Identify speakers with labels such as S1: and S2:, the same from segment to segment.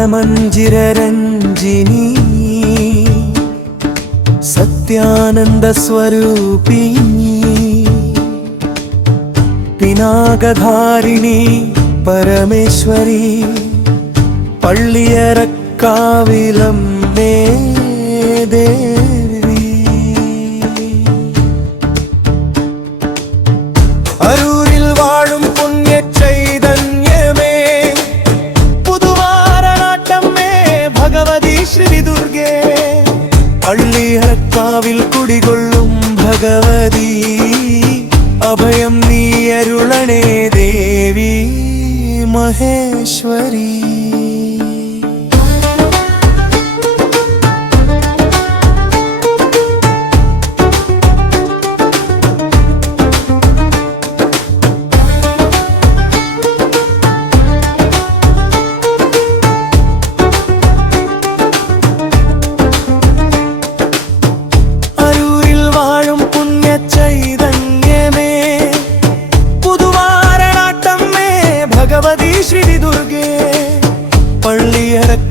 S1: ஞானமஞ்சிர ரஞ்சினி சத்யானந்த ஸ்வரூபிணி பினாகதாரிணி பரமேஸ்வரி. பள்ளியரக்காவிலம் மேதே. പള്ളിയറക്കാവിൽ കുടികൊള്ളും ഭഗവതി. അഭയം നീ അരുളണേ ദേവി മഹേശ്വരി.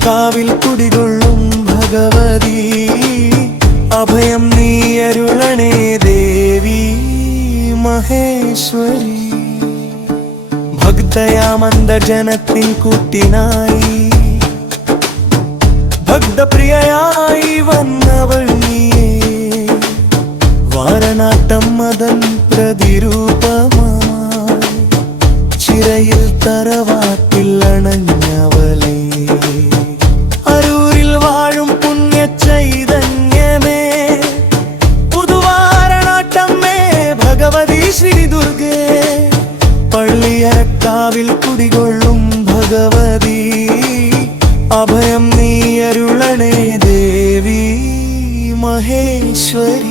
S1: പള്ളിയറക്കാവിൽ കുടികൊള്ളും ഭഗവതി. അഭയം നീ അരുളണേ ദേവി മഹേശ്വരി. ഭക്തയാമന്ദജനത്തിൻ കൂട്ടിനായി. ഭക്തപ്രിയയായി വന്നവൾ നീയേ. വാരണാട്ടം മതൻ പ്രതിരൂപമായി നീ അരുളണേ ദേവി മഹേശ്വരി.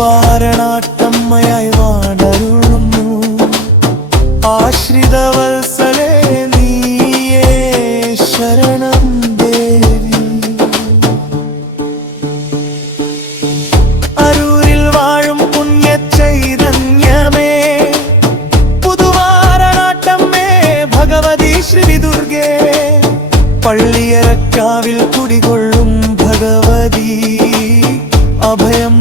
S1: വാരണാട്ടമ്മയായി വാടരുളുന്നു ആശ്രിതവത്സലേ നീയേ ശരണം ദേവി. അരൂരിൽ വാഴും പുണ്യ ചൈതന്യമേ പുതുവാരണാട്ടമ്മേ ഭഗവതി ശ്രീ ദുർഗേ. പള്ളിയരക്കാവിൽ കുടികൊള്ളും ഭഗവതി. അഭയം